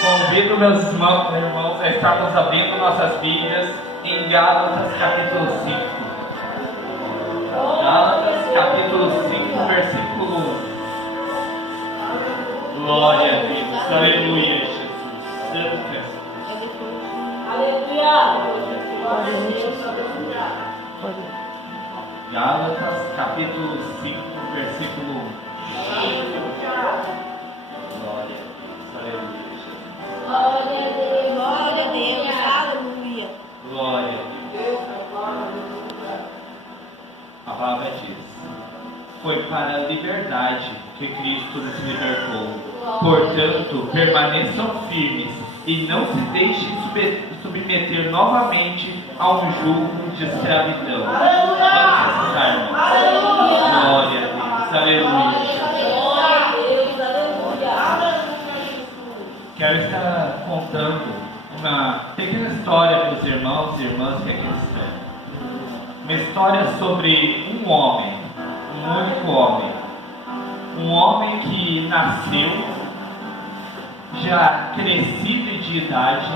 Convido meus irmãos a estarmos abrindo nossas Bíblias em Gálatas capítulo 5. Gálatas capítulo 5, versículo 1. Glória a Deus, aleluia, Jesus. Santo. Aleluia. Gálatas capítulo 5, versículo 1. Glória a Deus, aleluia. Glória a Deus, aleluia. Glória a Deus. A palavra diz: foi para a liberdade que Cristo nos libertou. Portanto, permaneçam firmes e não se deixem submeter novamente a um jugo de escravidão. Vamos ressuscitar, irmãos. Glória a Deus, aleluia. Quero estar contando uma pequena história para os irmãos e irmãs que aqui estão. Uma história sobre um homem, um único homem. Um homem que nasceu já crescido de idade,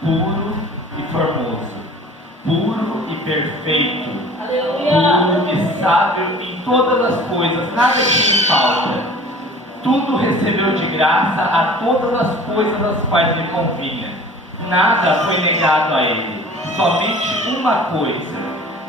puro e formoso, puro e perfeito, puro e sábio em todas as coisas, nada tinha falta. Tudo recebeu de graça a todas as coisas às quais lhe convinha. Nada foi negado a ele, somente uma coisa.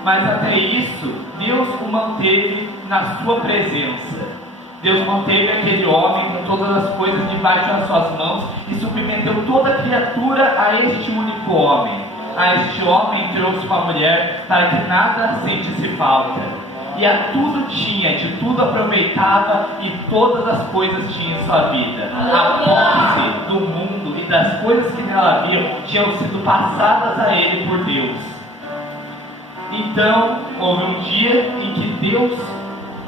Mas até isso, Deus o manteve na sua presença. Deus manteve aquele homem com todas as coisas debaixo das suas mãos e submeteu toda a criatura a este único homem. A este homem trouxe uma mulher para que nada sentisse falta. E a tudo tinha, de tudo aproveitava e todas as coisas tinha em sua vida. A posse do mundo e das coisas que nela haviam tinham sido passadas a ele por Deus. Então, houve um dia em que Deus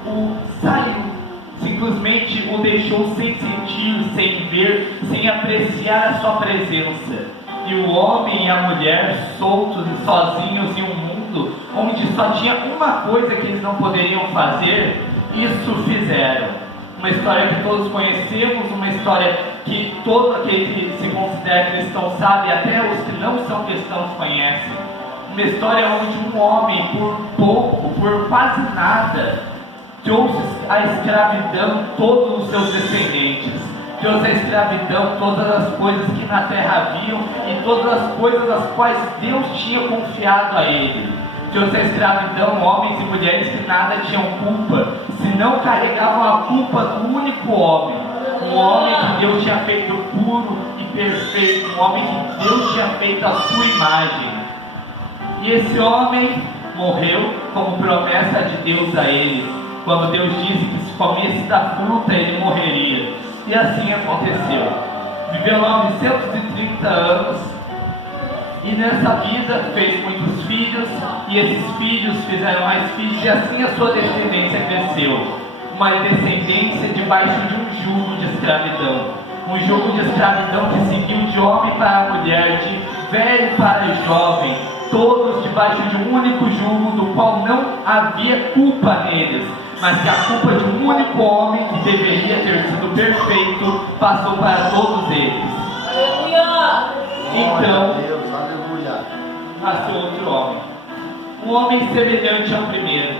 o saiu. Simplesmente o deixou sem sentir, sem ver, sem apreciar a sua presença. E o homem e a mulher, soltos e sozinhos em um mundo onde só tinha uma coisa que eles não poderiam fazer, isso fizeram. Uma história que todos conhecemos, uma história que todo aquele que se considera cristão sabe, até os que não são cristãos conhecem. Uma história onde um homem, por pouco, por quase nada, trouxe a escravidão todos os seus descendentes, trouxe a escravidão todas as coisas que na terra haviam e todas as coisas as quais Deus tinha confiado a ele. Trouxe a escravidão homens e mulheres que nada tinham culpa, senão carregavam a culpa do único homem, um homem que Deus tinha feito puro e perfeito, um homem que Deus tinha feito a sua imagem. E esse homem morreu como promessa de Deus a ele. Quando Deus disse que se comesse da fruta ele morreria. E assim aconteceu. Viveu 930 anos. E nessa vida fez muitos filhos. E esses filhos fizeram mais filhos. E assim a sua descendência cresceu. Uma descendência debaixo de um jugo de escravidão. Um jugo de escravidão que seguiu de homem para mulher, de velho para jovem. Todos debaixo de um único jugo do qual não havia culpa neles, mas que a culpa de um único homem que deveria ter sido perfeito passou para todos eles. Aleluia! Então, nasceu outro homem, um homem semelhante ao primeiro,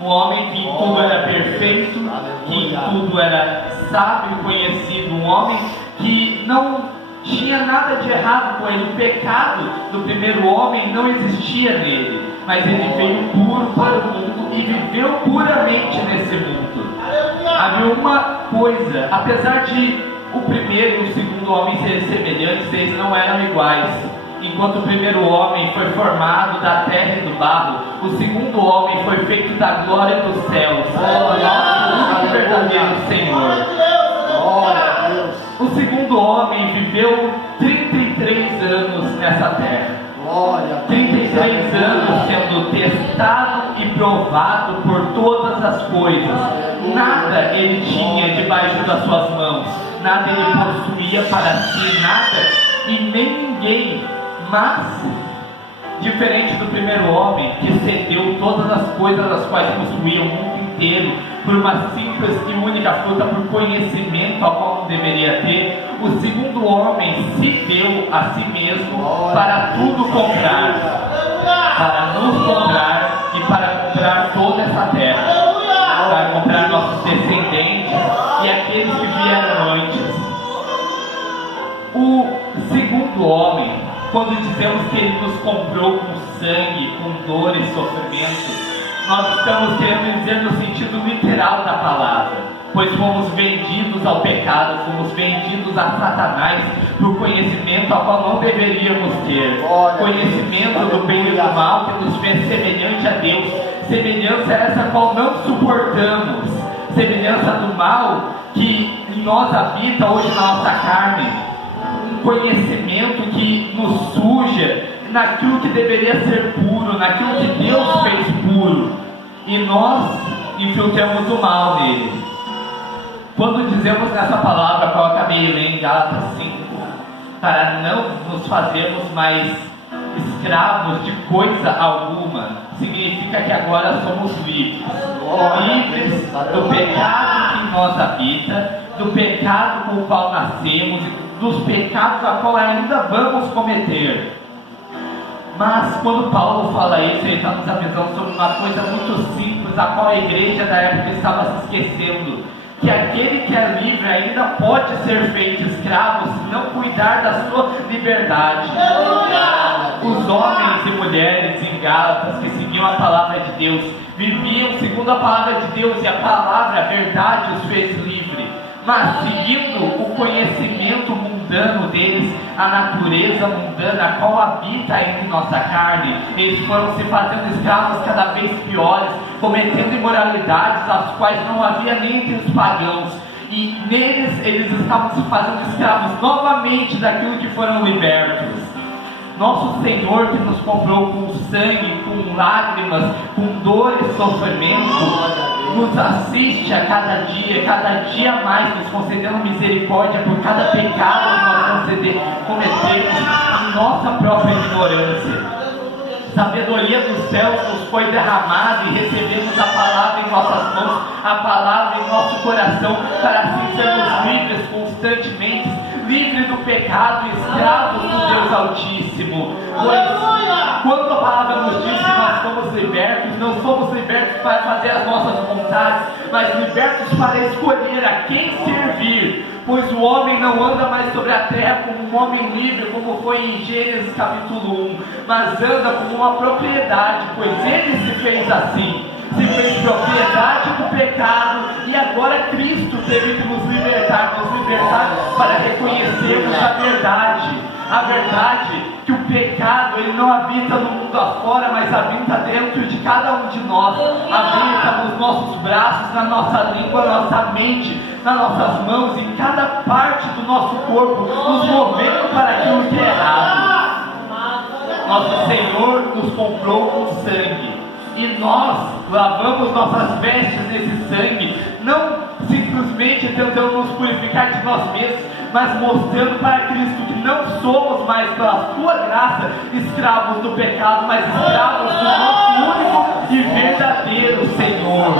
um homem que em tudo era perfeito, que em tudo era sábio e conhecido, um homem que não tinha nada de errado com ele. O pecado do primeiro homem não existia nele, mas ele veio puro para o mundo e viveu puramente nesse mundo. Havia uma coisa, apesar de o primeiro e o segundo homem serem semelhantes, eles não eram iguais. Enquanto o primeiro homem foi formado da terra e do barro, o segundo homem foi feito da glória dos céus, o nosso único verdadeiro Senhor. O segundo homem viveu 33 anos nessa terra. 33 anos sendo testado e provado por todas as coisas. Nada ele tinha debaixo das suas mãos, nada ele possuía para si, nada e nem ninguém. Mas, diferente do primeiro homem que cedeu todas as coisas as quais possuía o mundo inteiro por uma simples simples e única fruta por conhecimento ao qual não deveria ter, o segundo homem se deu a si mesmo para tudo comprar, para nos comprar e para comprar toda essa terra, para comprar nossos descendentes e aqueles que vieram antes. O segundo homem, quando dizemos que ele nos comprou com sangue, com dor e sofrimento, nós estamos querendo dizer no sentido literal da palavra, pois fomos vendidos ao pecado, fomos vendidos a Satanás por conhecimento ao qual não deveríamos ter, conhecimento do bem e do mal que nos fez semelhante a Deus, semelhança essa qual não suportamos, semelhança do mal que em nós habita hoje na nossa carne, um conhecimento que nos suja naquilo que deveria ser puro, naquilo que Deus fez puro, e nós infiltramos o mal nele. Quando dizemos nessa palavra que eu acabei de ler em Gálatas 5, para não nos fazermos mais escravos de coisa alguma, significa que agora somos livres, livres do pecado que em nós habita, do pecado com o qual nascemos e dos pecados a qual ainda vamos cometer. Mas quando Paulo fala isso, ele está nos avisando sobre uma coisa muito simples, a qual a igreja da época estava se esquecendo, que aquele que é livre ainda pode ser feito escravo se não cuidar da sua liberdade. Os homens e mulheres em Gálatas que seguiam a palavra de Deus, viviam segundo a palavra de Deus, e a palavra, a verdade os fez livre, mas seguindo o conhecimento mundano deles, a natureza mundana a qual habita em nossa carne, eles foram se fazendo escravos cada vez piores, cometendo imoralidades as quais não havia nem entre os pagãos, e neles eles estavam se fazendo escravos novamente daquilo que foram libertos. Nosso Senhor, que nos comprou com sangue, com lágrimas, com dor e sofrimento, nos assiste a cada dia mais, nos concedendo misericórdia por cada pecado que nós cometemos em nossa própria ignorância. Sabedoria dos céus nos foi derramada e recebemos a palavra em nossas mãos, a palavra em nosso coração, para assim sermos livres constantemente, livres do pecado e escravos do Deus Altíssimo. Pois quando a palavra nos diz que nós somos libertos, não somos libertos para fazer as nossas vontades, mas libertos para escolher a quem servir. Pois o homem não anda mais sobre a terra como um homem livre, como foi em Gênesis capítulo 1, mas anda como uma propriedade, pois ele se fez assim, se fez propriedade do pecado, e agora Cristo teve que nos libertar para reconhecermos a verdade que o pecado ele não habita no mundo afora, mas habita dentro de cada um de nós, habita nos nossos braços, na nossa língua, na nossa mente, nas nossas mãos, em cada parte do nosso corpo, nos movendo para aquilo que é errado. Nosso Senhor nos comprou com sangue, e nós lavamos nossas vestes nesse sangue, não simplesmente tentando nos purificar de nós mesmos, mas mostrando para Cristo que não somos mais, pela sua graça, escravos do pecado, mas escravos do nosso único e verdadeiro Senhor.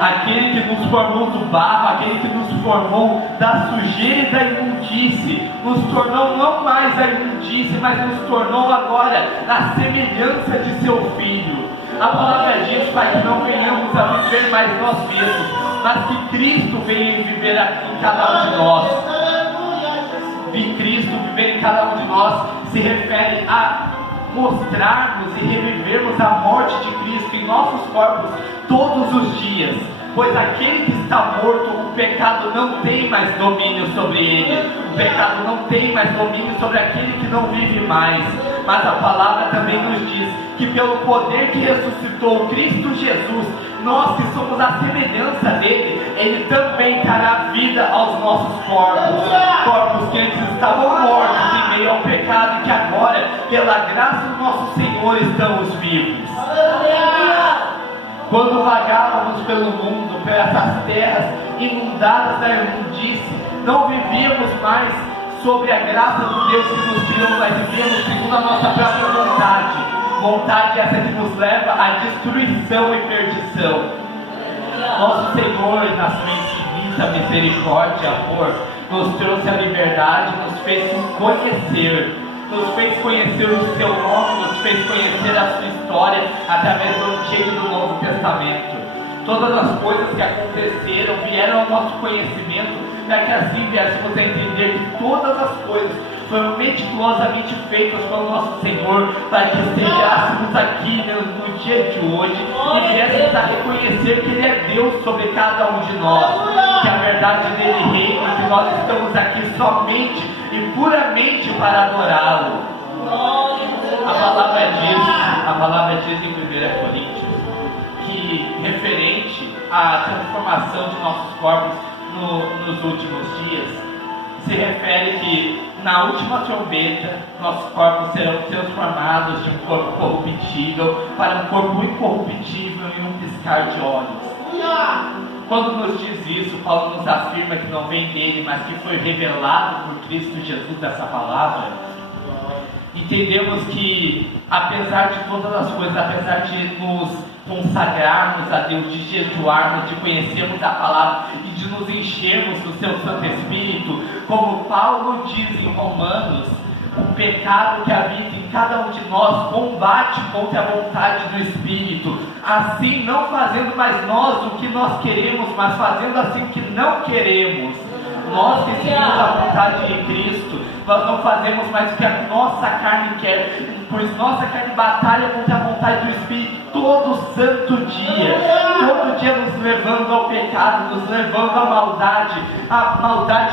Aquele que nos formou do barro, aquele que nos formou da sujeira e da imundície, nos tornou não mais a imundície, mas nos tornou agora a semelhança de seu Filho. A palavra diz para que não venhamos a viver mais nós mesmos, mas que Cristo venha viver aqui em cada um de nós. E Cristo viver em cada um de nós se refere a mostrarmos e revivermos a morte de Cristo em nossos corpos todos os dias, pois aquele que está morto, o pecado não tem mais domínio sobre ele, o pecado não tem mais domínio sobre aquele que não vive mais. Mas a palavra também nos diz que pelo poder que ressuscitou Cristo Jesus, nós que somos a semelhança dele, ele também dará vida aos nossos corpos que antes estavam mortos em meio ao pecado e que agora, pela graça do nosso Senhor, estamos vivos. Quando vagávamos pelo mundo, por essas terras inundadas da imundície, não vivíamos mais sobre a graça do Deus que nos criou, mas vivíamos segundo a nossa própria vontade essa que nos leva à destruição e perdição. Nosso Senhor, na sua infinita misericórdia e amor, nos trouxe a liberdade, nos fez conhecer o seu nome, nos fez conhecer a sua história através do Evangelho do Novo Testamento. Todas as coisas que aconteceram vieram ao nosso conhecimento, para que assim viéssemos a entender que todas as coisas foram meticulosamente feitas pelo nosso Senhor, para que estejássemos aqui no dia de hoje e viéssemos a reconhecer que Ele é Deus sobre cada um de nós, que a verdade dele reina, que nós estamos aqui somente e puramente para adorá-lo. A palavra diz em 1 Coríntios que, referente à transformação de nossos corpos nos últimos dias, se refere que na última trombeta nossos corpos serão transformados de um corpo corruptível para um corpo incorruptível em um piscar de olhos. Quando nos diz isso, Paulo nos afirma que não vem dele, mas que foi revelado por Cristo Jesus essa palavra. Entendemos que, apesar de todas as coisas, apesar de nos consagrarmos a Deus, de jejuarmos, de conhecermos a palavra e de nos enchermos do seu Santo Espírito, como Paulo diz em Romanos, o pecado que habita em cada um de nós combate contra a vontade do Espírito, assim não fazendo mais nós o que nós queremos, mas fazendo assim o que não queremos. Nós que seguimos a vontade de Cristo, nós não fazemos mais o que a nossa carne quer, pois nossa carne batalha contra a vontade do Espírito todo santo dia, todo dia nos levando ao pecado, nos levando à maldade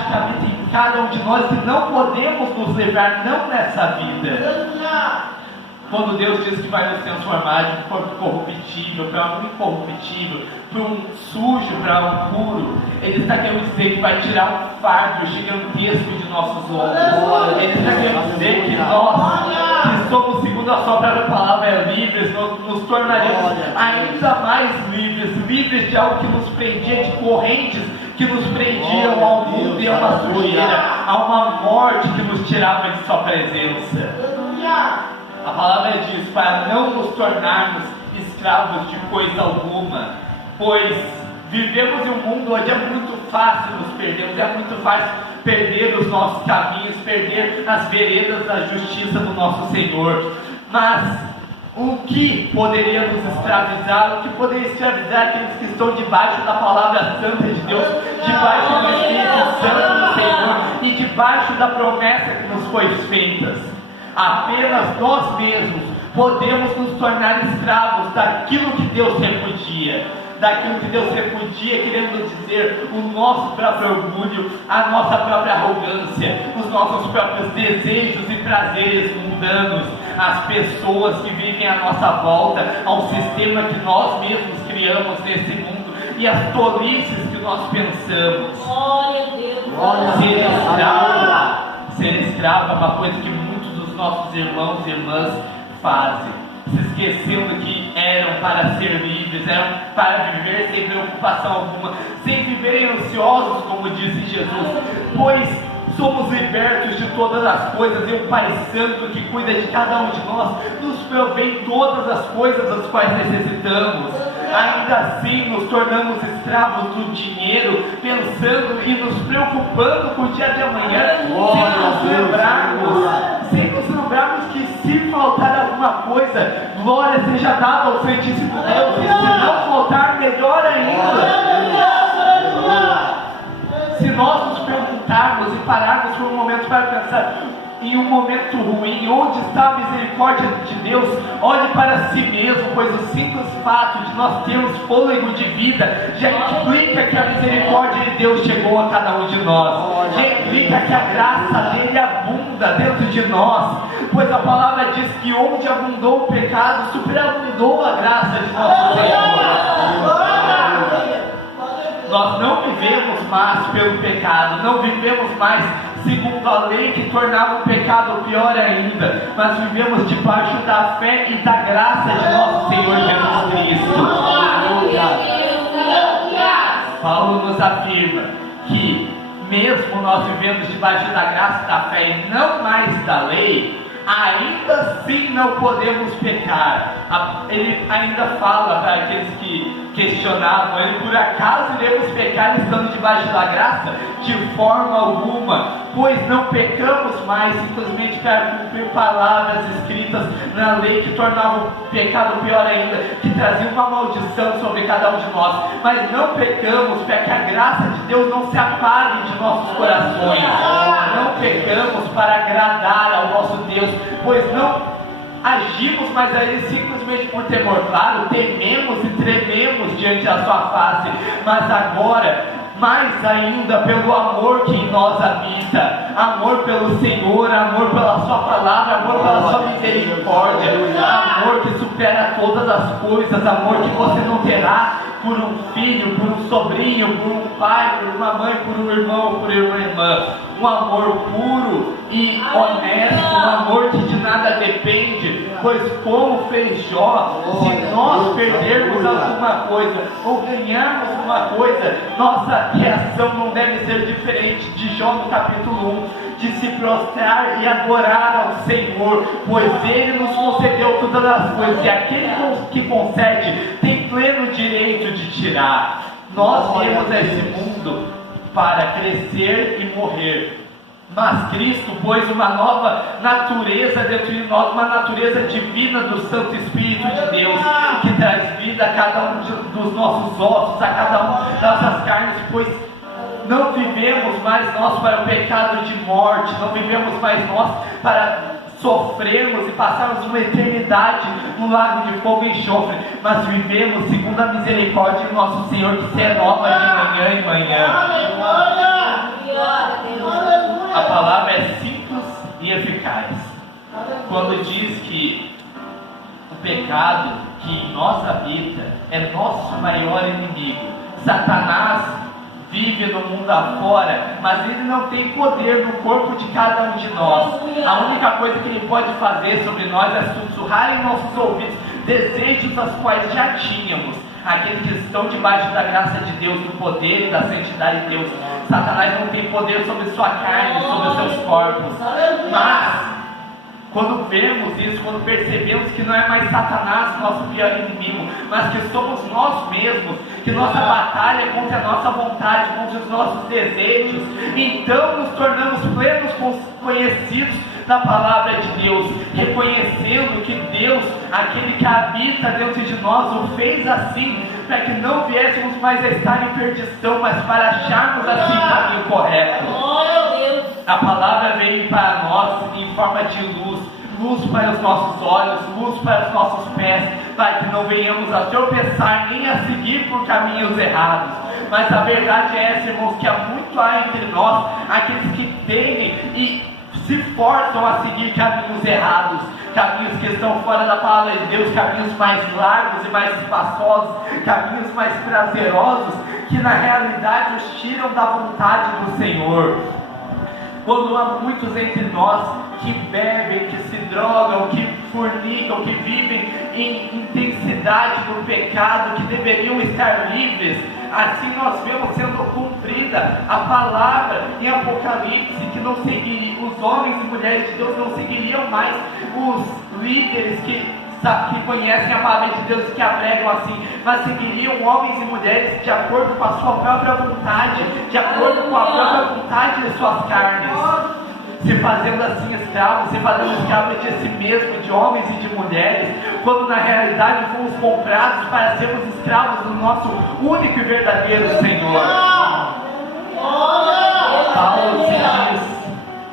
que habita em cada um de nós e não podemos nos levar, não nessa vida. Quando Deus diz que vai nos transformar de um corpo corruptível para um incorruptível, para um sujo para um puro, Ele está querendo dizer que vai tirar um fardo gigantesco de nossos ombros. Ele está querendo dizer que nós, que somos, segundo a sua própria palavra, livres, nos tornaremos ainda mais livres de algo que nos prendia, de correntes que nos prendiam ao mundo e a uma sujeira, a uma morte que nos tirava de sua presença. A palavra diz para não nos tornarmos escravos de coisa alguma, pois vivemos em um mundo onde é muito fácil nos perdermos, é muito fácil perder os nossos caminhos, perder as veredas da justiça do nosso Senhor. Mas o que poderia nos escravizar? O que poderia escravizar aqueles que estão debaixo da palavra santa de Deus, debaixo do Espírito Santo do Senhor e debaixo da promessa que nos foi feita? Apenas nós mesmos podemos nos tornar escravos daquilo que Deus repudia, querendo dizer o nosso próprio orgulho, a nossa própria arrogância, os nossos próprios desejos e prazeres mundanos, as pessoas que vivem à nossa volta, ao sistema que nós mesmos criamos nesse mundo e as tolices que nós pensamos. Glória a Deus. Ser escravo é uma coisa que muitos dos nossos irmãos e irmãs fazem, se esquecendo que eram para ser livres, eram para viver sem preocupação alguma, sem viverem ansiosos, como disse Jesus, pois somos libertos de todas as coisas e o Pai Santo que cuida de cada um de nós nos provém todas as coisas das quais necessitamos. Ainda assim nos tornamos escravos do dinheiro, pensando e nos preocupando com o dia de amanhã, sem nos lembrarmos que se faltar alguma coisa, glória seja dada ao Santíssimo Deus, e se não faltar, melhor ainda. Se nós nos perguntarmos e pararmos por um momento para pensar em um momento ruim, onde está a misericórdia de Deus, olhe para si mesmo, pois o simples fato de nós termos fôlego de vida já implica que a misericórdia de Deus chegou a cada um de nós, já implica que a graça dele abunda dentro de nós, pois a palavra diz que onde abundou o pecado, superabundou a graça de nosso Senhor. Nós não vivemos mais pelo pecado, não vivemos mais segundo a lei que tornava o pecado pior ainda, mas vivemos debaixo da fé e da graça de nosso Senhor Jesus Cristo. Paulo nos afirma que mesmo nós vivemos debaixo da graça e da fé e não mais da lei, ainda assim não podemos pecar. Ele ainda fala para aqueles que questionavam ele: por acaso iremos pecar estando debaixo da graça? De forma alguma, pois não pecamos mais simplesmente para cumprir palavras escritas na lei que tornavam o pecado pior ainda, que traziam uma maldição sobre cada um de nós. Mas não pecamos para que a graça de Deus não se apague de nossos corações. Não pecamos para agradar ao nosso Deus, pois não agimos mais a Ele simplesmente por temor. Claro, tememos e trememos diante da sua face, mas agora mais ainda pelo amor que em nós habita, amor pelo Senhor, amor pela sua palavra, amor pela sua misericórdia, amor que supera todas as coisas, amor que você não terá por um filho, por um sobrinho, por um pai, por uma mãe, por um irmão, por uma irmã. Um amor puro e honesto, um amor que de nada depende, pois como fez Jó, se nós perdermos alguma coisa ou ganharmos uma coisa, nossa reação não deve ser diferente de Jó no capítulo 1, de se prostrar e adorar ao Senhor, pois Ele nos concedeu todas as coisas, e aquele que concede tem pleno direito de tirar. Nós viemos a esse mundo para crescer e morrer, mas Cristo pôs uma nova natureza dentro de nós, uma natureza divina do Santo Espírito de Deus, que traz vida a cada um dos nossos ossos, a cada um das nossas carnes, pois não vivemos mais nós para o pecado de morte, não vivemos mais nós para sofrermos e passarmos uma eternidade no lago de fogo e enxofre, mas vivemos segundo a misericórdia de nosso Senhor, que se renova de manhã em manhã. A palavra é simples e eficaz. Quando diz que o pecado que em nós habita é nosso maior inimigo, Satanás vive no mundo afora, mas ele não tem poder no corpo de cada um de nós. A única coisa que ele pode fazer sobre nós é sussurrar em nossos ouvidos desejos aos quais já tínhamos. Aqueles que estão debaixo da graça de Deus, do poder e da santidade de Deus. Satanás não tem poder sobre sua carne, sobre os seus corpos. Mas quando vemos isso, quando percebemos que não é mais Satanás nosso pior inimigo, mas que somos nós mesmos, que nossa batalha é contra a nossa vontade, contra os nossos desejos, então nos tornamos plenos conhecidos da palavra de Deus, reconhecendo que Deus, aquele que habita dentro de nós, o fez assim, para que não viéssemos mais a estar em perdição, mas para acharmos assim o caminho correto. A palavra veio para nós em forma de luz, luz para os nossos olhos, luz para os nossos pés, para que não venhamos a tropeçar nem a seguir por caminhos errados. Mas a verdade é essa, irmãos, que há muito há entre nós aqueles que temem e se forçam a seguir caminhos errados, caminhos que estão fora da palavra de Deus, caminhos mais largos e mais espaçosos, caminhos mais prazerosos, que na realidade os tiram da vontade do Senhor. Quando há muitos entre nós que bebem, que se drogam, que fornicam, que vivem em intensidade no pecado, que deveriam estar livres, assim nós vemos sendo cumprida a palavra em Apocalipse, que não seguiriam, os homens e mulheres de Deus não seguiriam mais os líderes que conhecem a palavra de Deus e que a pregam assim, mas seguiriam homens e mulheres de acordo com a sua própria vontade, de acordo com a própria vontade de suas carnes, se fazendo assim escravos, se fazendo escravos de si mesmo, de homens e de mulheres, quando na realidade fomos comprados para sermos escravos do nosso único e verdadeiro Senhor. Paulo se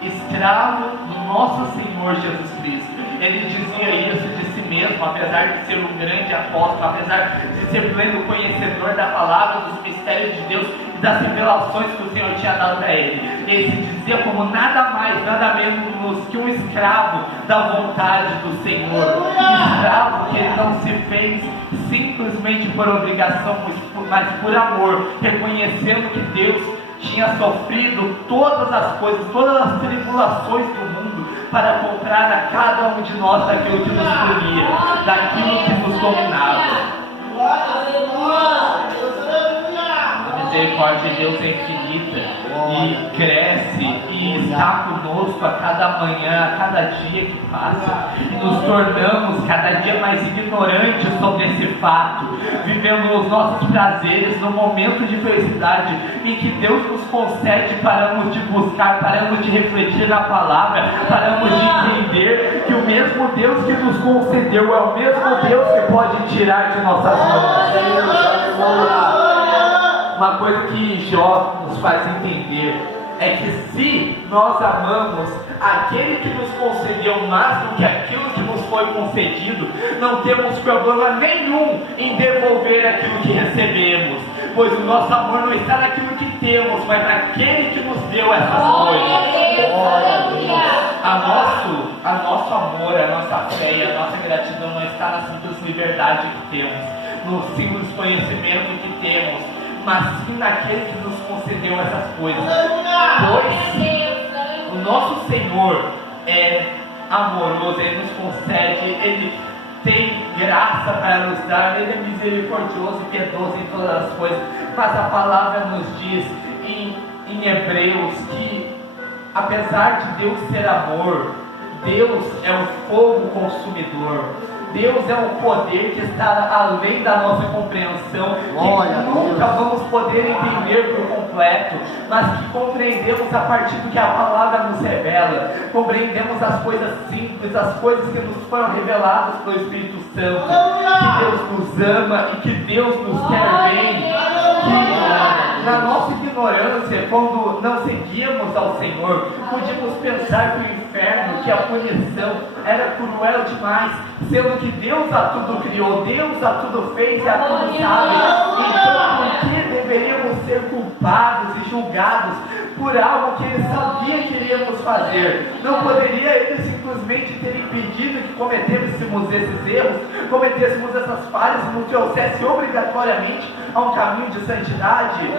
diz escravo do nosso Senhor Jesus Cristo. Ele dizia isso de si mesmo, apesar de ser um grande apóstolo, apesar de ser pleno conhecedor da palavra, dos mistérios de Deus e das revelações que o Senhor tinha dado a ele. Ele se dizia como nada mais, nada menos que um escravo da vontade do Senhor. Escravo que ele não se fez simplesmente por obrigação, mas por amor, reconhecendo que Deus tinha sofrido todas as coisas, todas as tribulações do mundo, para comprar a cada um de nós daquilo que nos punha, daquilo que nos dominava. A misericórdia de Deus é infinita e cresce e está conosco conosco a cada manhã, a cada dia que passa, e nos tornamos cada dia mais ignorantes sobre esse fato, vivendo os nossos prazeres no momento de felicidade em que Deus nos concede. Paramos de buscar, paramos de refletir na palavra, paramos de entender que o mesmo Deus que nos concedeu é o mesmo Deus que pode tirar de nossas mãos. Uma coisa que Jó nos faz entender é que se nós amamos aquele que nos concedeu mais do que aquilo que nos foi concedido, não temos problema nenhum em devolver aquilo que recebemos, pois o nosso amor não está naquilo que temos, mas naquele que nos deu essas coisas. A nosso amor, a nossa fé e a nossa gratidão não está na simples liberdade que temos, no simples conhecimento que temos, mas sim naquele que nos concedeu essas coisas. Pois o nosso Senhor é amoroso, Ele nos concede, Ele tem graça para nos dar, Ele é misericordioso e piedoso em todas as coisas. Mas a palavra nos diz em Hebreus que, apesar de Deus ser amor, Deus é um fogo consumidor. Deus é um poder que está além da nossa compreensão, que nunca vamos poder entender por completo, mas que compreendemos a partir do que a palavra nos revela. Compreendemos as coisas simples, as coisas que nos foram reveladas pelo Espírito Santo, que Deus nos ama e que Deus nos quer bem, que na nossa ignorância, quando não seguíamos ao Senhor, podíamos pensar que o inferno, que a punição era cruel demais, sendo que Deus a tudo criou, Deus a tudo fez e a tudo sabe. Então, por que deveríamos ser culpados e julgados por algo que Ele sabia que iríamos fazer? Não poderia Ele simplesmente ter impedido que cometêssemos esses erros, cometêssemos essas falhas e nos trouxesse obrigatoriamente a um caminho de santidade?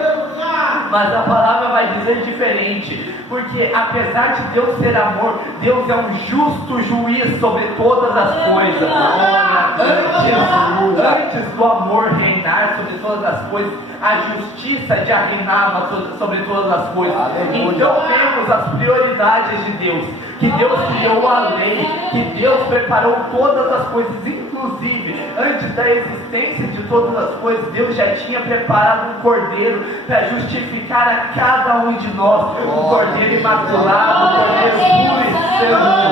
Mas a palavra vai dizer diferente, porque apesar de Deus ser amor, Deus é um justo juiz sobre todas as coisas. Antes do amor reinar sobre todas as coisas, a justiça já reinava sobre todas as coisas. Então temos as prioridades de Deus, que Deus criou a lei, que Deus preparou todas as coisas, inclusive antes da existência de todas as coisas, Deus já tinha preparado um cordeiro para justificar a cada um de nós, um cordeiro imaculado, um cordeiro puro e santo.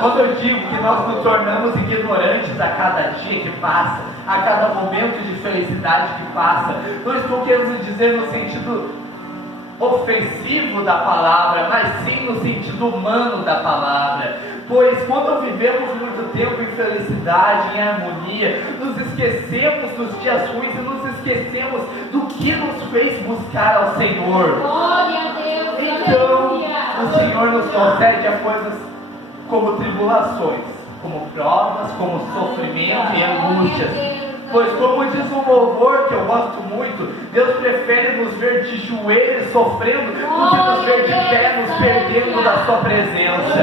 Quando eu digo que nós nos tornamos ignorantes a cada dia que passa, a cada momento de felicidade que passa, não estou querendo dizer no sentido ofensivo da palavra, mas sim no sentido humano da palavra. Pois quando vivemos muito tempo em felicidade, em harmonia, nos esquecemos dos dias ruins e nos esquecemos do que nos fez buscar ao Senhor. Então, o Senhor nos concede a coisas como tribulações, como provas, como sofrimento e angústias. Pois como diz um louvor que eu gosto muito, Deus prefere nos ver de joelhos sofrendo do que nos ver de pé nos perdendo da sua presença,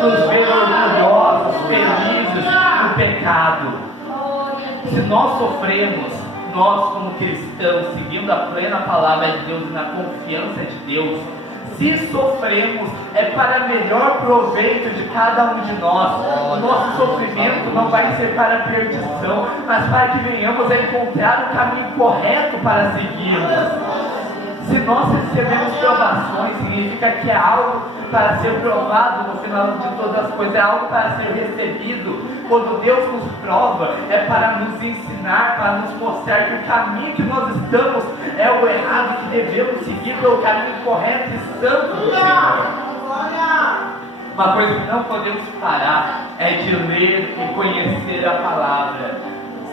nos ver orgulhosos, felizes no pecado. Se nós sofremos, nós como cristãos, seguindo a plena palavra de Deus e na confiança de Deus, se sofremos, é para melhor proveito de cada um de nós. O nosso sofrimento não vai ser para a perdição, mas para que venhamos a encontrar o caminho correto para seguirmos. Se nós recebemos provações, significa que é algo para ser provado no final de todas as coisas, é algo para ser recebido. Quando Deus nos prova, é para nos ensinar, para nos mostrar que o caminho que nós estamos é o errado, que devemos seguir pelo caminho correto e santo do Senhor. Uma coisa que não podemos parar é de ler e conhecer a palavra.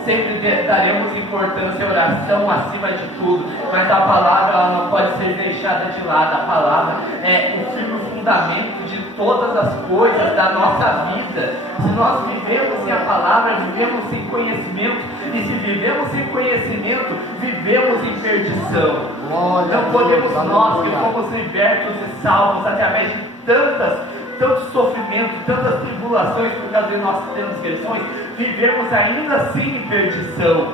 Sempre daremos importância à oração acima de tudo, mas a palavra ela não pode ser deixada de lado. A palavra é o firme fundamento de todas as coisas da nossa vida. Se nós vivemos sem a palavra, vivemos sem conhecimento, e se vivemos sem conhecimento, vivemos em perdição. Não podemos nós, que fomos libertos e salvos através de tanto sofrimento, tantas tribulações por causa de nossas transgressões, vivemos ainda assim em perdição.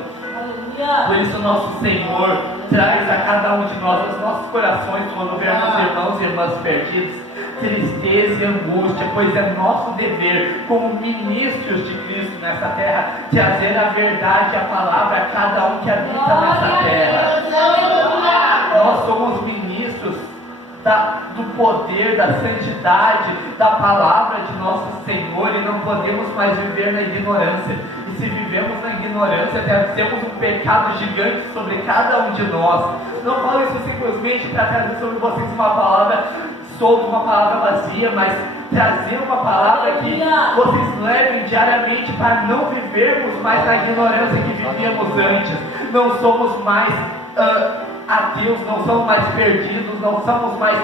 Por isso nosso Senhor traz a cada um de nós as nossas nossos corações quando vemos irmãos e irmãs perdidos, tristeza e angústia, pois é nosso dever, como ministros de Cristo nessa terra, trazer a verdade e a palavra a cada um que habita nessa terra. Nós somos ministros do poder, da santidade, da palavra de nosso Senhor, e não podemos mais viver na ignorância. E se vivemos na ignorância, temos um pecado gigante sobre cada um de nós. Não falo isso simplesmente para trazer sobre vocês uma palavra solta, uma palavra vazia, mas trazer uma palavra que vocês levem diariamente para não vivermos mais na ignorância que vivíamos antes. Não somos mais ateus, não somos mais perdidos, não somos mais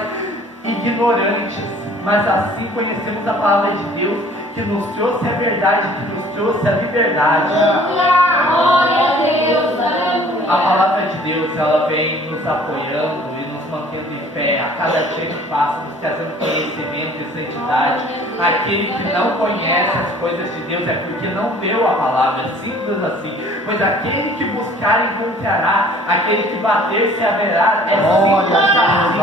ignorantes, mas assim conhecemos a palavra de Deus, que nos trouxe a verdade, que nos trouxe a liberdade. A palavra de Deus, ela vem nos apoiando e nos mantendo em pé a cada dia que passa, nos trazendo conhecimento e santidade. Aquele que não conhece as coisas de Deus é porque não leu a palavra, simples assim. Pois aquele que buscar encontrará, aquele que bater se haverá, é simples assim.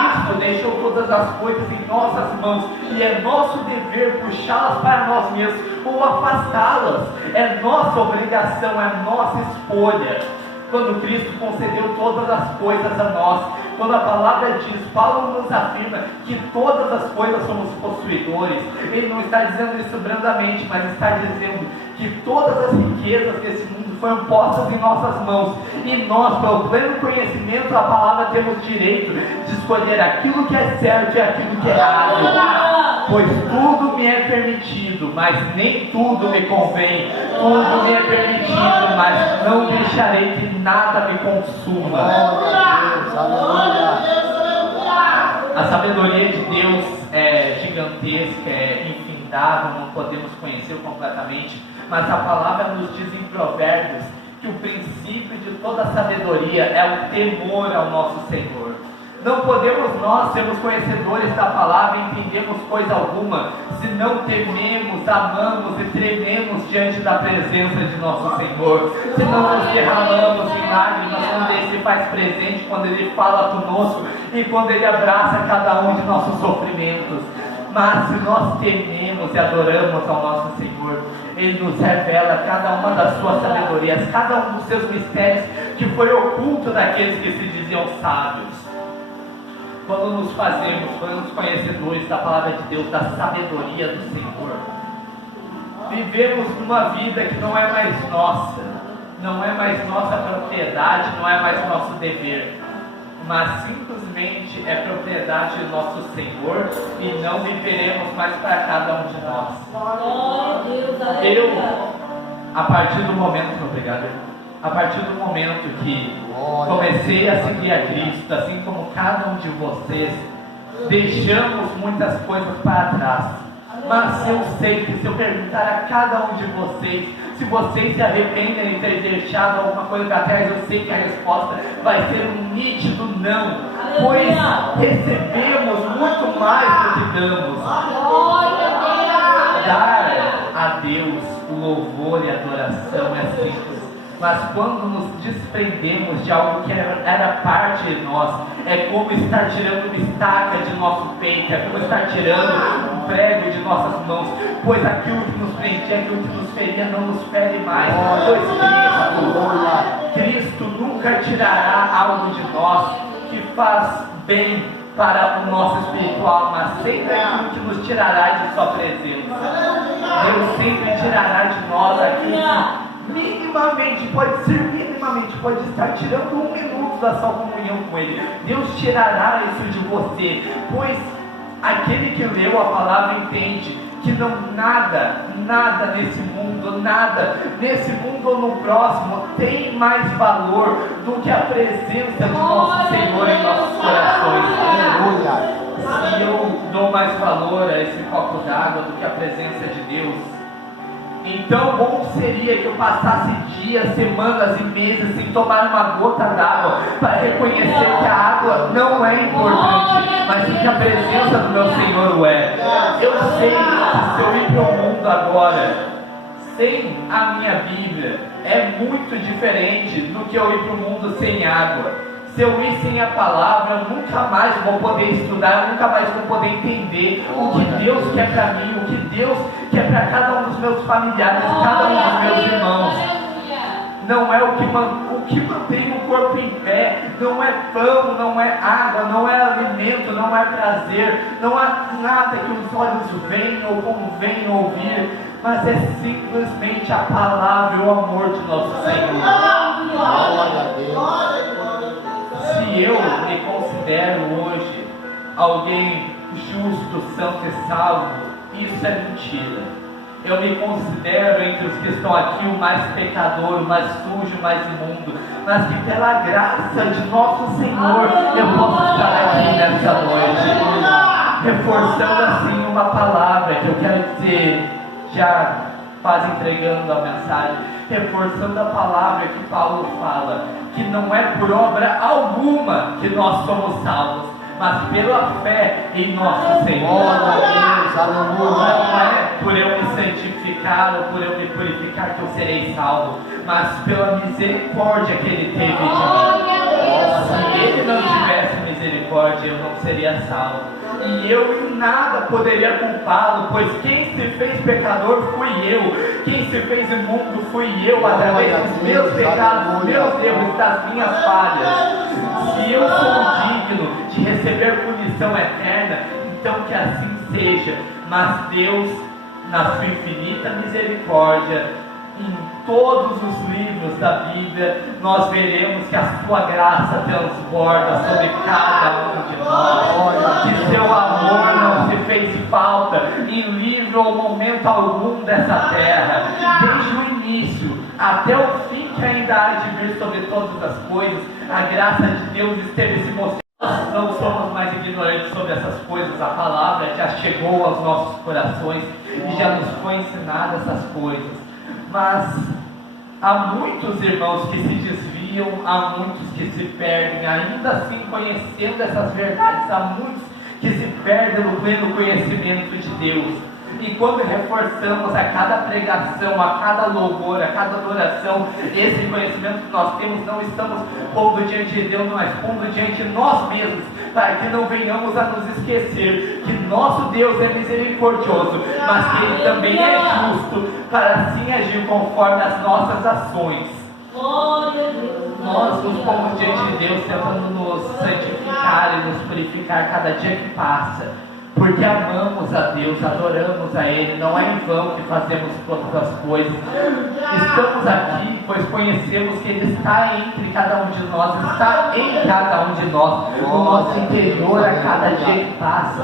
Cristo deixou todas as coisas em nossas mãos e é nosso dever puxá-las para nós mesmos ou afastá-las. É nossa obrigação, é nossa escolha. Quando Cristo concedeu todas as coisas a nós, quando a palavra diz, Paulo nos afirma que todas as coisas somos possuidores. Ele não está dizendo isso brandamente, mas está dizendo que todas as riquezas desse mundo foram postas em nossas mãos, e nós, pelo pleno conhecimento da palavra, temos direito de escolher aquilo que é certo e aquilo que é errado. Pois tudo me é permitido, mas nem tudo me convém. Tudo me é permitido, mas não deixarei que nada me consuma. A sabedoria de Deus é gigantesca, é infindável, não podemos conhecer completamente, mas a palavra nos diz em Provérbios que o princípio de toda sabedoria é o temor ao nosso Senhor. Não podemos nós sermos conhecedores da palavra e entendemos coisa alguma se não tememos, amamos e trememos diante da presença de nosso Senhor, se não nos derramamos em lágrimas quando Ele se faz presente, quando Ele fala conosco e quando Ele abraça cada um de nossos sofrimentos. Mas se nós tememos e adoramos ao nosso Senhor, Ele nos revela cada uma das suas sabedorias, cada um dos seus mistérios que foi oculto daqueles que se diziam sábios. Quando nos fazemos conhecedores da palavra de Deus, da sabedoria do Senhor, vivemos numa vida que não é mais nossa, não é mais nossa propriedade, não é mais nosso dever, mas simplesmente é propriedade do nosso Senhor, e não viveremos mais para cada um de nós. A partir do momento, obrigado, a partir do momento que comecei a seguir a Cristo, assim como cada um de vocês, deixamos muitas coisas para trás. Mas eu sei que se eu perguntar a cada um de vocês, se vocês se arrependem de ter deixado alguma coisa para trás, eu sei que a resposta vai ser um nítido não, pois recebemos muito mais do que damos. Dar a Deus o louvor e a adoração é simples. Mas quando nos desprendemos de algo que era parte de nós, é como estar tirando uma estaca de nosso peito, é como estar tirando um prego de nossas mãos, pois aquilo que nos prendia, aquilo que nos feria, não nos fere mais, pois Cristo nunca tirará algo de nós que faz bem para o nosso espiritual, mas sempre aquilo que nos tirará de sua presença. Deus sempre tirará de nós aquilo que minimamente, pode estar tirando 1 minuto da sua comunhão com Ele. Deus tirará isso de você, pois aquele que leu a palavra entende que nada nesse mundo ou no próximo tem mais valor do que a presença de nosso Senhor em nossos corações. Se eu dou mais valor a esse copo d'água do que a presença de Deus, então bom seria que eu passasse dias, semanas e meses sem tomar uma gota d'água para reconhecer que a água não é importante, mas que a presença do meu Senhor o é. Eu sei que se eu ir para o mundo agora sem a minha Bíblia é muito diferente do que eu ir para o mundo sem água. Se eu ir sem a palavra, eu nunca mais vou poder estudar, eu nunca mais vou poder entender o que Deus quer para mim, o que Deus quer para cada um dos meus familiares, cada um dos meus irmãos. Não é o que mantém o corpo em pé, não é pão, não é água, não é alimento, não é prazer, não há nada que os olhos veem ou convém ouvir, mas é simplesmente a palavra e o amor de nosso Senhor. Se eu me considero hoje alguém justo, santo e salvo, isso é mentira. Eu me considero entre os que estão aqui o mais pecador, o mais sujo, o mais imundo, mas que pela graça de nosso Senhor eu posso estar aqui nessa noite, reforçando assim uma palavra que eu quero dizer, já quase entregando a mensagem, reforçando a palavra que Paulo fala, que não é por obra alguma que nós somos salvos, mas pela fé em nosso Senhor. Não é por eu me santificar ou por eu me purificar que eu serei salvo, mas pela misericórdia que Ele teve de mim. Se Ele não tivesse misericórdia, eu não seria salvo. E eu em nada poderia culpá-lo, pois quem se fez pecador fui eu, quem se fez imundo fui eu, através dos meus pecados, dos meus erros, das minhas falhas. Se eu sou digno de receber punição eterna, então que assim seja. Mas Deus, na sua infinita misericórdia, em todos os livros da Bíblia, nós veremos que a sua graça transborda sobre cada um de nós, que seu amor não se fez falta em livro ou momento algum dessa terra, desde o início até o fim que ainda há de vir sobre todas as coisas. A graça de Deus esteve se mostrando. Nós não somos mais ignorantes sobre essas coisas. A palavra já chegou aos nossos corações e já nos foi ensinada essas coisas. Mas há muitos irmãos que se desviam, há muitos que se perdem, ainda assim conhecendo essas verdades, há muitos que se perdem no pleno conhecimento de Deus. E quando reforçamos a cada pregação, a cada louvor, a cada adoração, esse conhecimento que nós temos, não estamos pondo diante de Deus, mas pondo diante de nós mesmos, para que não venhamos a nos esquecer que nosso Deus é misericordioso, mas que Ele também é justo, para assim agir conforme as nossas ações. Nós nos pomos diante de Deus, tentando nos santificar e nos purificar cada dia que passa, porque amamos a Deus, adoramos a Ele. Não é em vão que fazemos todas as coisas. Estamos aqui, pois conhecemos que Ele está entre cada um de nós, está em cada um de nós, no nosso interior a cada dia que passa.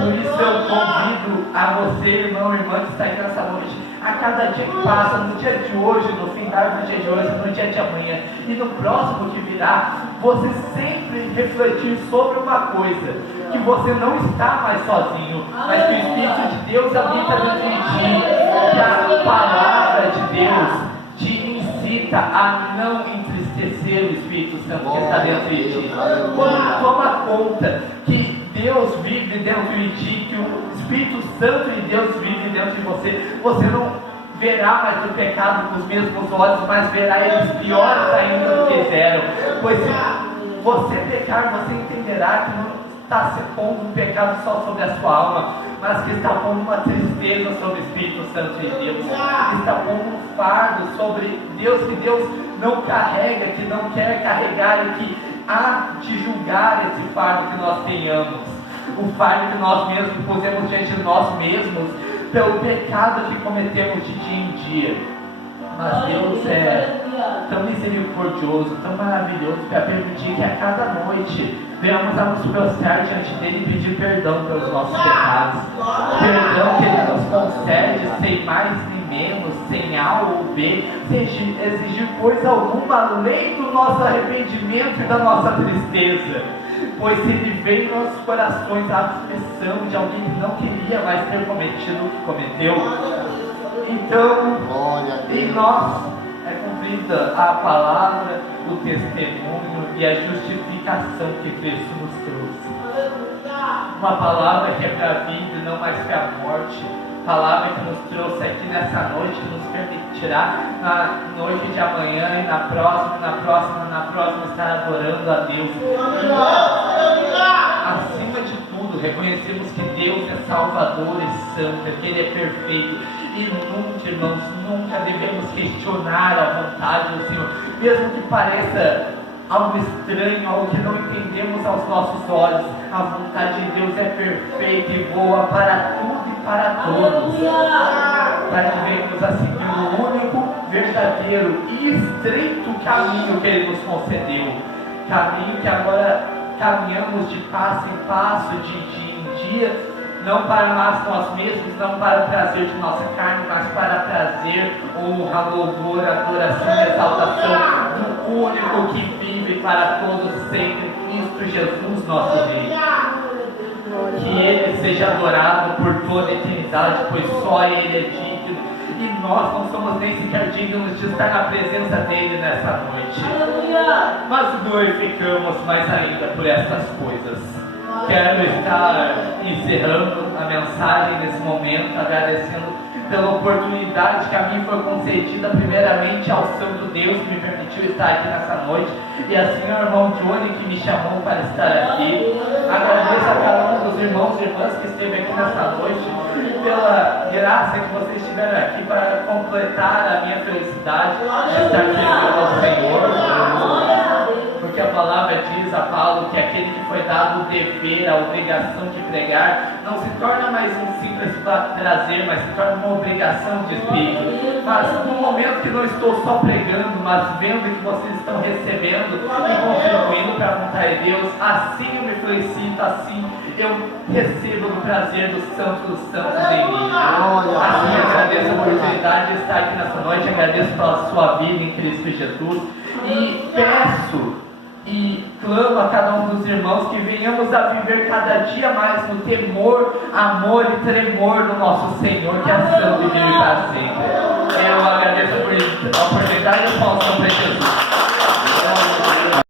Por isso eu convido a você, irmão, irmã, que está aqui nessa noite, a cada dia que passa, no dia de hoje, no fim do dia de hoje, no dia de amanhã e no próximo que virá, você sempre refletir sobre uma coisa, que você não está mais sozinho, mas que o Espírito de Deus habita dentro de ti, que a palavra de Deus te incita a não entristecer o Espírito Santo que está dentro de ti. Quando toma conta que Deus vive dentro de ti, que o Espírito Santo de Deus vive dentro de você, você não verá mais o pecado com os mesmos olhos, mas verá eles piores ainda do que eram. Pois se você pecar, você entenderá que não está se pondo um pecado só sobre a sua alma, mas que está pondo uma tristeza sobre o Espírito Santo de Deus, que está pondo um fardo sobre Deus, que Deus não carrega, que não quer carregar, e que há de julgar esse fardo que nós tenhamos, o fardo que nós mesmos pusemos diante de nós mesmos, pelo pecado que cometemos de dia em dia. Mas Deus é tão misericordioso, tão maravilhoso, para permitir que a cada noite venhamos a nos prostrar diante dele e pedir perdão pelos nossos pecados. Perdão que Ele nos concede sem mais nem menos, sem A ou B, sem exigir coisa alguma além do nosso arrependimento e da nossa tristeza. Pois Ele vê em nossos corações a aflição de alguém que não queria mais ter cometido o que cometeu. Então, em nós é cumprida a palavra, o testemunho e a justificação que Cristo nos trouxe. Uma palavra que é para a vida e não mais para a morte. palavra que nos trouxe aqui nessa noite, que nos permitirá na noite de amanhã e na próxima estar adorando a Deus. Acima de tudo, reconhecemos que Deus é Salvador e Santo, que Ele é perfeito. E nunca, irmãos, nunca devemos questionar a vontade do Senhor, mesmo que pareça algo estranho, algo que não entendemos aos nossos olhos. A vontade de Deus é perfeita e boa para tudo e para todos. Para que venhamos a seguir o único, verdadeiro e estreito caminho que Ele nos concedeu. Caminho que agora caminhamos de passo em passo, de dia em dia, não para nós mesmos, não para o prazer de nossa carne, mas para prazer, honra, louvor, adoração e exaltação do único que vive para todos sempre, Cristo Jesus, nosso Rei. Que Ele seja adorado por toda a eternidade, pois só Ele é digno, e nós não somos nem sequer dignos de estar na presença dEle nessa noite. Mas glorificamos mais ainda por estas coisas. Quero estar encerrando a mensagem nesse momento, agradecendo pela oportunidade que a mim foi concedida, primeiramente ao Santo Deus que me permitiu estar aqui nessa noite, e assim ao irmão Johnny que me chamou para estar aqui. Agradeço a cada um dos irmãos e irmãs que esteve aqui nessa noite, e pela graça que vocês tiveram aqui para completar a minha felicidade de estar servindo ao Senhor. Porque a palavra diz a Paulo que aquele que foi dado o dever, a obrigação de pregar, não se torna mais um simples prazer, mas se torna uma obrigação de espírito. Mas no momento que não estou só pregando, mas vendo que vocês estão recebendo e contribuindo para a vontade de Deus, assim eu me felicito, assim eu recebo o prazer dos santos em mim. Assim eu agradeço a oportunidade de estar aqui nessa noite, agradeço pela sua vida em Cristo Jesus e peço e clamo a cada um dos irmãos que venhamos a viver cada dia mais no temor, amor e tremor do nosso Senhor, que é santo e vive para sempre. Eu agradeço por a oportunidade de falar sobre